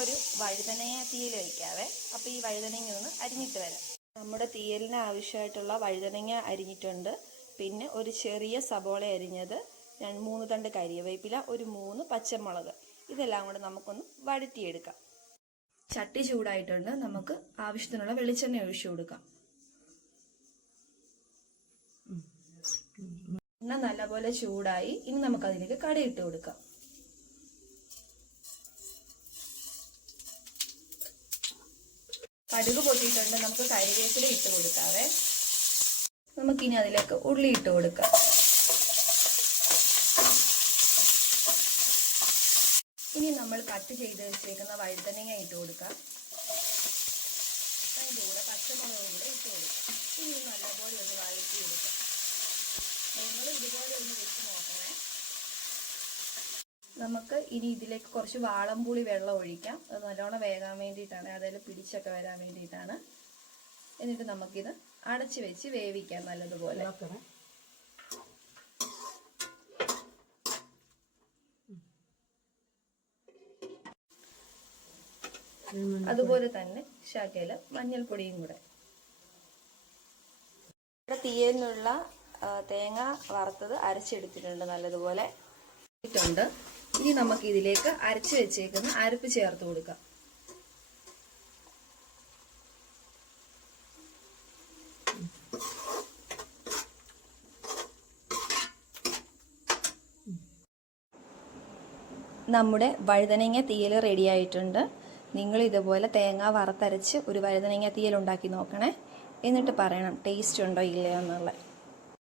ഒരു വഴുതനയ തീയൽ വയ്ക്കാവേ അപ്പോൾ ഈ വഴുതനങ്ങ ഒന്ന് അരിഞ്ഞിട്ട് വരാം. നമ്മുടെ തീയലിന് ആവശ്യമായിട്ടുള്ള വഴുതനങ്ങ അരിഞ്ഞിട്ടുണ്ട്. പിന്നെ ഒരു ചെറിയ സബോള അരിഞ്ഞത് രണ്ട് മൂന്ന് തണ്ട് കരിവേപ്പില ഒരു മൂന്ന് പച്ചമുളക്. ഇതെല്ലാം കൂടെ നമുക്കൊന്ന് വഴറ്റിയെടുക്കാം. ചട്ടി ചൂടായിട്ടുണ്ട്. നമുക്ക് ആവശ്യത്തിനുള്ള വെളിച്ചെണ്ണ ഒഴിച്ചു കൊടുക്കാം. എണ്ണ നല്ലപോലെ ചൂടായി. ഇനി നമുക്ക് അതിലേക്ക് കടയിട്ട് കൊടുക്കാം. കടുക് പൊട്ടിയിട്ടുണ്ട്. നമുക്ക് കരിവേപ്പില ഇട്ട് കൊടുക്കാവേ. നമുക്കിനി അതിലേക്ക് ഉള്ളി ഇട്ട് കൊടുക്കാം. ഇനി നമ്മൾ കട്ട് ചെയ്ത് വെച്ചേക്കുന്ന വഴുതനങ്ങ ഇട്ട് കൊടുക്കാം. അതിന്റെ കൂടെ പച്ചമുളകും കൂടെ ഇട്ട് കൊടുക്കാം. ഇനി നല്ലപോലെ ഒന്ന് വഴറ്റി കൊടുക്കാം നിങ്ങൾ ഇതുപോലെ ഒന്ന് വെച്ച് നോക്കണേ. നമുക്ക് ഇനി ഇതിലേക്ക് കുറച്ച് വാളംപുളി വെള്ളം ഒഴിക്കാം. അത് നല്ലോണം വേകാൻ വേണ്ടിയിട്ടാണ്. അതിൽ പിടിച്ചൊക്കെ വരാൻ വേണ്ടിയിട്ടാണ്. എന്നിട്ട് നമുക്കിത് അടച്ചു വെച്ച് വേവിക്കാം നല്ലതുപോലെ. അതുപോലെ തന്നെ ശാക്കയിൽ മഞ്ഞൾപ്പൊടിയും കൂടെ. ഇവിടെ തീയലിനുള്ള തേങ്ങ വറുത്തത് അരച്ചെടുത്തിട്ടുണ്ട് നല്ലതുപോലെ. ഇട്ടുണ്ട് ഇനി നമുക്ക് ഇതിലേക്ക് അരച്ച് വെച്ചേക്കുന്ന അരപ്പ് ചേർത്ത് കൊടുക്കാം. നമ്മുടെ വഴുതനങ്ങ തീയൽ റെഡിയായിട്ടുണ്ട് നിങ്ങൾ ഇതുപോലെ തേങ്ങ വറുത്തരച്ച് ഒരു വഴുതനങ്ങ തീയൽ ഉണ്ടാക്കി നോക്കണേ. എന്നിട്ട് പറയണം ടേസ്റ്റ് ഉണ്ടോ ഇല്ലയോ എന്നുള്ളത്